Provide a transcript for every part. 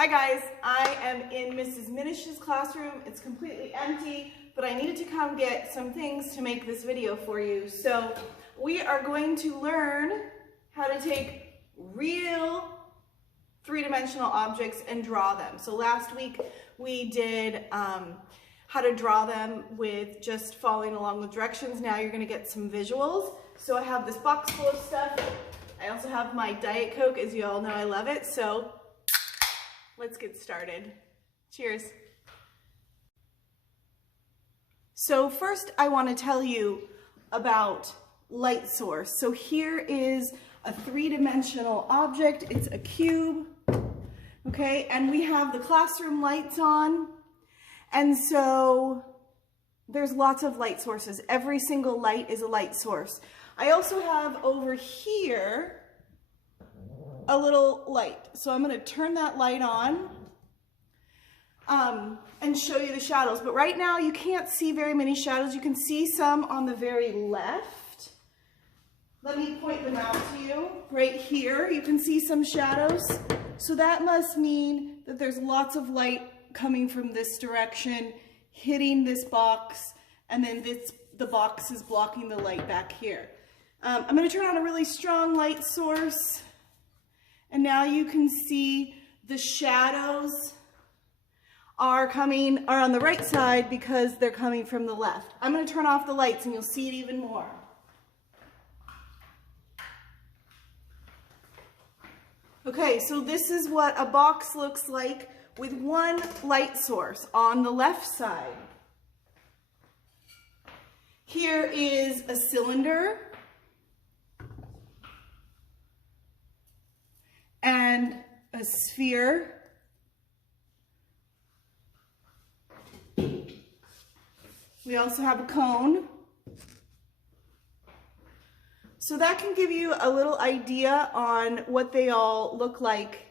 Hi guys, I am in Mrs. Minish's classroom. It's completely empty, but I needed to come get some things to make this video for you. So we are going to learn how to take real three-dimensional objects and draw them. So last week we did how to draw them with just following along with directions. Now you're going to get some visuals. So I have this box full of stuff. I also have my Diet Coke. As you all know, I love it. So let's get started. Cheers. So first I want to tell you about light source. So here is a three-dimensional object. It's a cube, okay? And we have the classroom lights on. And so there's lots of light sources. Every single light is a light source. I also have over here a little light. So I'm going to turn that light on and show you the shadows. But right now you can't see very many shadows. You can see some on the very left. Let me point them out to you. Right here you can see some shadows. So that must mean that there's lots of light coming from this direction, hitting this box, and then the box is blocking the light back here. I'm going to turn on a really strong light source. And now you can see the shadows are on the right side because they're coming from the left. I'm going to turn off the lights and you'll see it even more. Okay, so this is what a box looks like with one light source on the left side. Here is a cylinder and a sphere. We also have a cone. So that can give you a little idea on what they all look like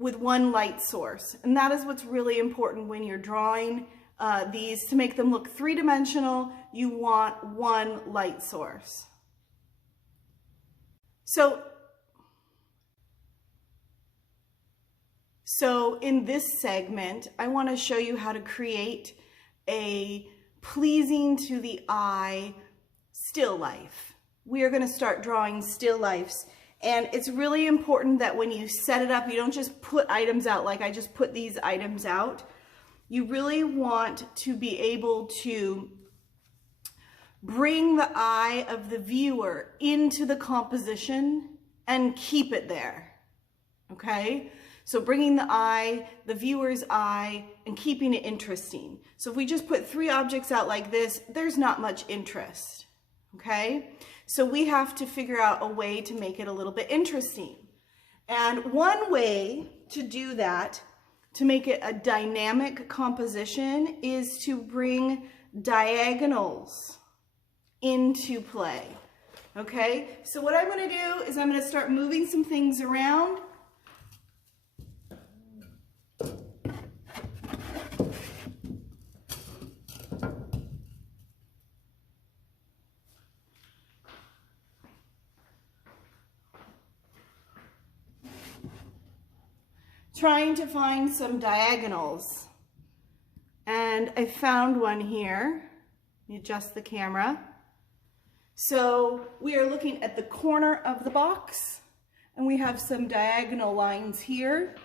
with one light source. And that is what's really important when you're drawing these. To make them look three-dimensional, you want one light source. So in this segment, I want to show you how to create a pleasing to the eye still life. We are going to start drawing still lifes. And it's really important that when you set it up, you don't just put items out like I just put these items out. You really want to be able to bring the eye of the viewer into the composition and keep it there, okay? So bringing the viewer's eye, and keeping it interesting. So if we just put three objects out like this, there's not much interest, okay? So we have to figure out a way to make it a little bit interesting. And one way to do that, to make it a dynamic composition, is to bring diagonals into play, okay? So what I'm going to do is I'm going to start moving some things around. Trying to find some diagonals, and I found one here. Let me adjust the camera. So we are looking at the corner of the box, and we have some diagonal lines here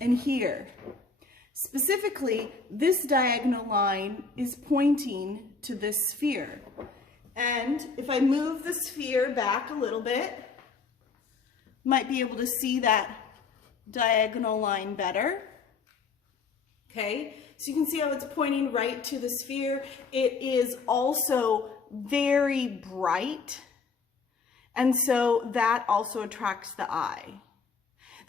and here. Specifically, this diagonal line is pointing to this sphere. And if I move the sphere back a little bit, you might be able to see that diagonal line better. Okay, so you can see how it's pointing right to the sphere. It is also very bright, and so that also attracts the eye.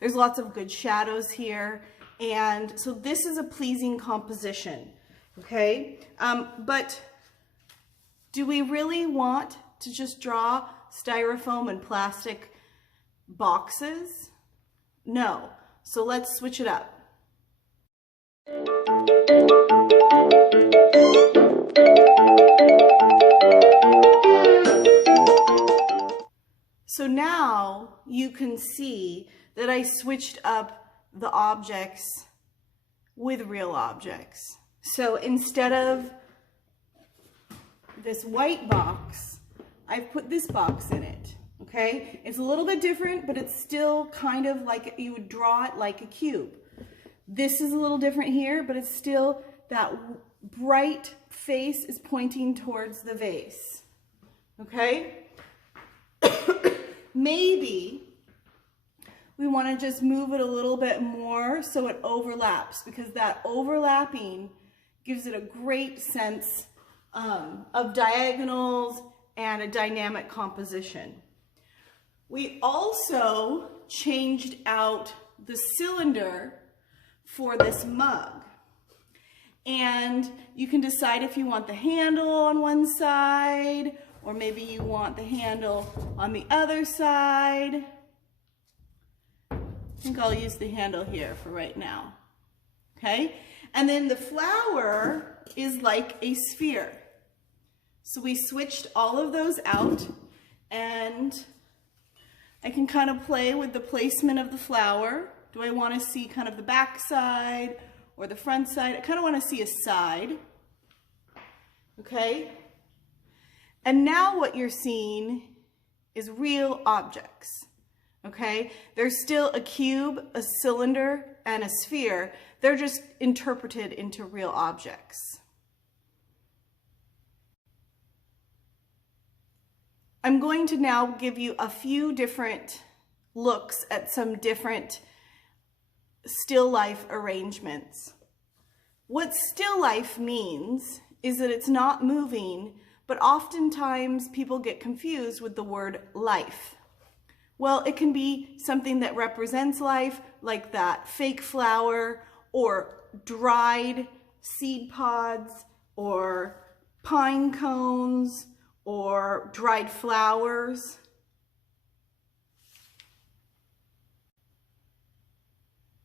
There's lots of good shadows here, and so this is a pleasing composition, okay? But do we really want to just draw styrofoam and plastic boxes? No. So let's switch it up. So now you can see that I switched up the objects with real objects. So instead of this white box, I've put this box in it, okay? It's a little bit different, but it's still kind of like you would draw it like a cube. This is a little different here, but it's still that bright face is pointing towards the vase, okay? Maybe we want to just move it a little bit more so it overlaps, because that overlapping gives it a great sense of diagonals and a dynamic composition. We also changed out the cylinder for this mug. And you can decide if you want the handle on one side, or maybe you want the handle on the other side. I think I'll use the handle here for right now. Okay? And then the flower is like a sphere. So we switched all of those out, and I can kind of play with the placement of the flower. Do I want to see kind of the back side or the front side? I kind of want to see a side. Okay? And now what you're seeing is real objects. Okay? There's still a cube, a cylinder, and a sphere. They're just interpreted into real objects. I'm going to now give you a few different looks at some different still life arrangements. What still life means is that it's not moving, but oftentimes people get confused with the word life. Well, it can be something that represents life, like that fake flower, or dried seed pods, or pine cones, or dried flowers.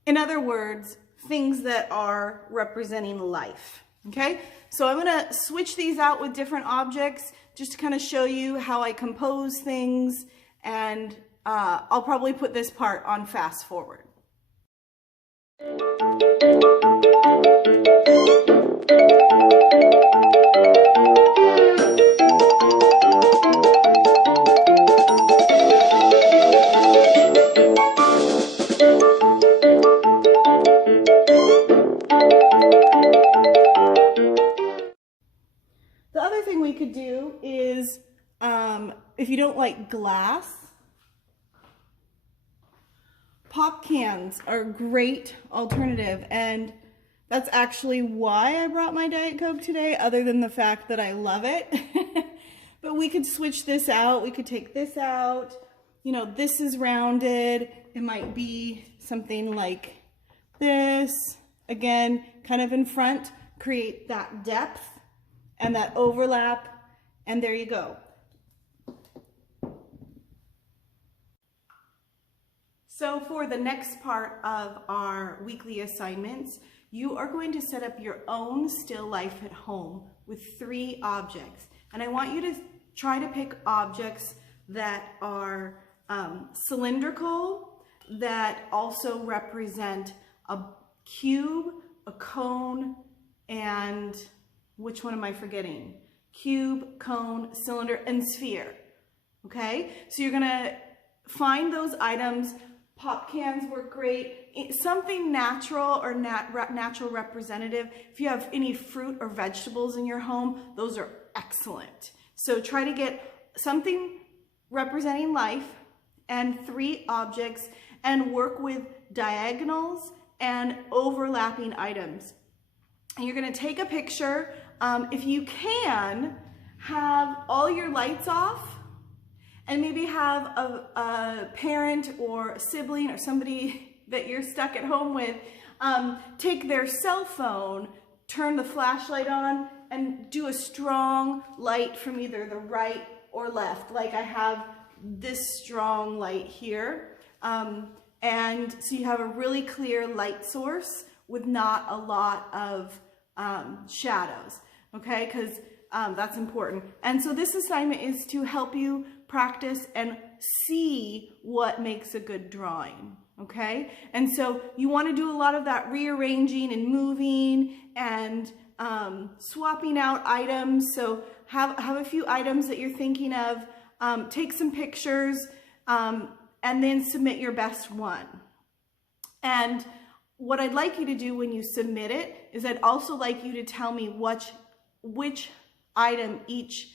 In other words, things that are representing life, okay? So I'm gonna switch these out with different objects just to kind of show you how I compose things, and I'll probably put this part on fast forward. The other thing we could do is, if you don't like glass, pop cans are a great alternative, and that's actually why I brought my Diet Coke today, other than the fact that I love it. But we could switch this out. We could take this out. You know, this is rounded. It might be something like this. Again, kind of in front, create that depth and that overlap, and there you go. So for the next part of our weekly assignments, you are going to set up your own still life at home with 3 objects. And I want you to try to pick objects that are cylindrical, that also represent a cube, a cone, and which one am I forgetting? Cube, cone, cylinder, and sphere. Okay? So you're gonna find those items. Pop cans work great. Something natural or natural representative. If you have any fruit or vegetables in your home, those are excellent. So try to get something representing life and 3 objects, and work with diagonals and overlapping items. And you're gonna take a picture. If you can, have all your lights off, and maybe have a parent or a sibling or somebody that you're stuck at home with take their cell phone, turn the flashlight on, and do a strong light from either the right or left. Like I have this strong light here. And so you have a really clear light source with not a lot of shadows, okay? Because that's important. And so this assignment is to help you practice and see what makes a good drawing, okay? And so you want to do a lot of that rearranging and moving and swapping out items. So have a few items that you're thinking of, take some pictures, and then submit your best one. And what I'd like you to do when you submit it is I'd also like you to tell me which item each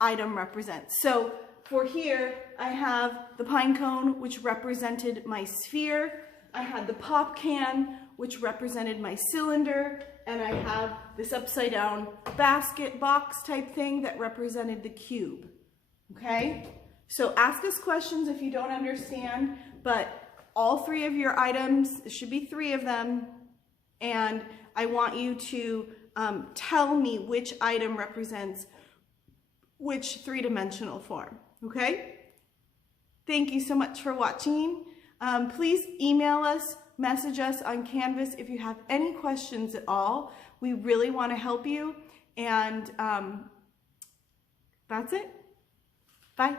item represents. So for here, I have the pine cone, which represented my sphere. I had the pop can, which represented my cylinder. And I have this upside down basket box type thing that represented the cube. Okay? So ask us questions if you don't understand, but all three of your items, there should be 3 of them, and I want you to tell me which item represents which 3-dimensional form, okay? Thank you so much for watching. Please email us, message us on Canvas if you have any questions at all. We really want to help you, and that's it. Bye.